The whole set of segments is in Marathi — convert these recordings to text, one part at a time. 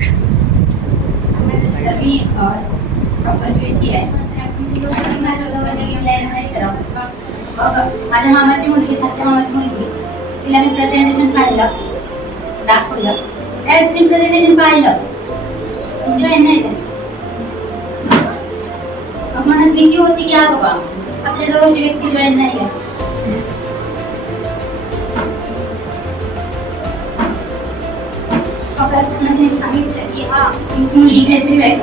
तर मी प्रॉपर बीडची आहे. माझ्या मामाची मुलगी, सत्या मामाची मुलगी, तिला मी प्रेझेंटेशन पाहिलं, दाखवलं. त्यावेळेस मी प्रेझेंटेशन पाहिलं, जॉईन नाही झाली. मग मनात भीती होती की हा बाबा आपल्या जवळची व्यक्ती जॉईन नाही आहे. घरच्यांनी सांगितलं की हा मुलगी काहीतरी वेगळं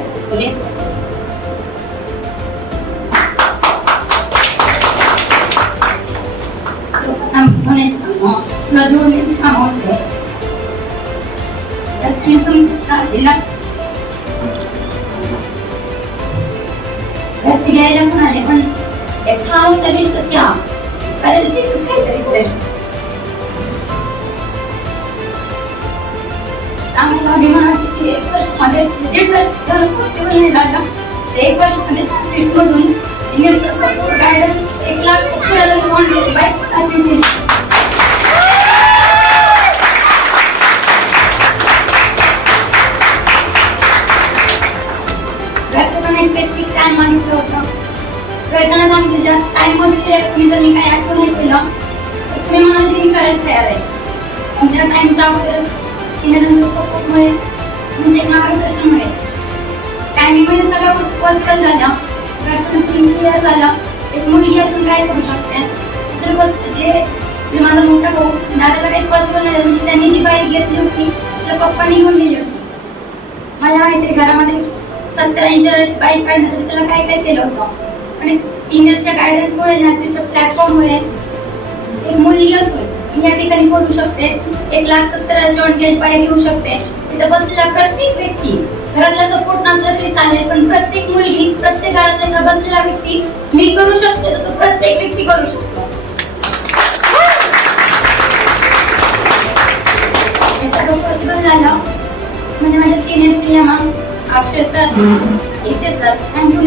जोडण्याची काम होते. घरचे घ्यायला पण आले, पण एक ठाव होता विश्वास घ्या कारण ते काहीतरी पुढे आम्हाला अभिमान वाटतो की 1 वर्षामध्ये 1.5 वर्ष पॉसिबल नाही झालं. ते 1 वर्षामध्ये ट्रान्सलेट मधून इंग्लिशचं support guidance 1 lakh bike specific time मागितलं होतं. घरच्यांना सांगितलं ज्या टाइम मध्ये तुम्ही जर मी काही आठवण नाही केलं तर तुम्ही म्हणाल मी करायला तयार आहे. पण त्या टाइमच्या अगोदर सपोर्टमुळे म्हणजे मार्गदर्शनमुळे टायमिंगमध्ये सगळं पॉसिबल झालं. घरच्यांना क्लिअर झालं एक मुलगी अजून काय करू शकते. दुसरी गोष्ट जे माझा मोठा भाऊ दादाला काही पॉसिबल नाही म्हणजे त्यांनी जी बाईक घेतली होती तर पप्पांनी घेऊन दिली होती. माझ्या माहिती घरामध्ये 70-80 बाईक काढण्यासाठी त्याला काय काय केलं होतं. आणि सिनियरच्या गायडन्समुळे नॅशनलच्या प्लॅटफॉर्ममुळे एक मुलगी असून या ठिकाणी करू शकते. 1,70,000 जॉईंट केज बाईक घेऊ शकते. तिथे बसलेला प्रत्येक व्यक्ती घरातला सपोर्ट नसला तरी चालेल, पण प्रत्येक मुलगी प्रत्येक घरातला बसलेला व्यक्ती मी करू शकते तर तो प्रत्येक व्यक्ती करू शकतो. हे सगळं पॉसिबल झालं म्हणजे माझ्या सिनियर प्रिया मॅम, अक्षय सर, इथे सर, थँक्यू.